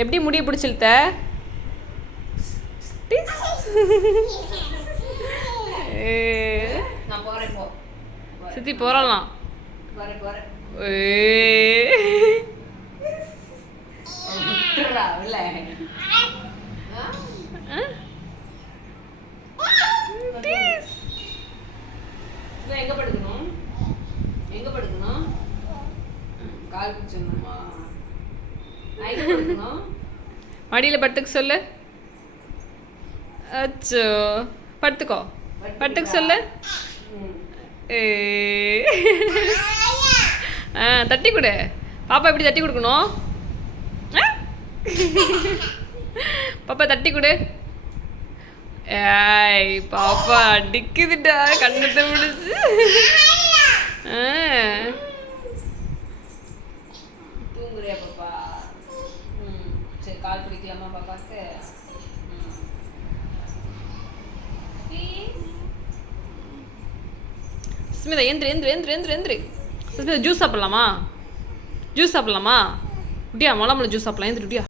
எப்படி முடிய பிடிச்சிருத்த? நான் போறேன் போ. சித்தி போறலாம். போறேன். எங்க படுக்கணும்? கால் பிடிச்சிடணுமா? எங்க படுக்கணும்? மடியில் படுத்துக்க சொல்லு. அச்சோ படுத்துக்கோ. படுத்துக்க சொல்லு. தட்டி கொடு. பாப்பா எப்படி தட்டி கொடுக்கணும்? பாப்பா தட்டி கொடு. ஏய் பாப்பா அடிக்குதுடா கண்ணத்தை பிடிச்சு. தூங்குறியா பாப்பா? சரி கால் பிடிக்கலாமா பாப்பாக்கு? ஸ்மிதா எந்திரி. ஸ்மிதா ஜூஸ் சாப்பிட்லாமா? குட்டியா மொளம்பழம் ஜூஸ் சாப்பிட்லாம். எந்திரி குட்டியா.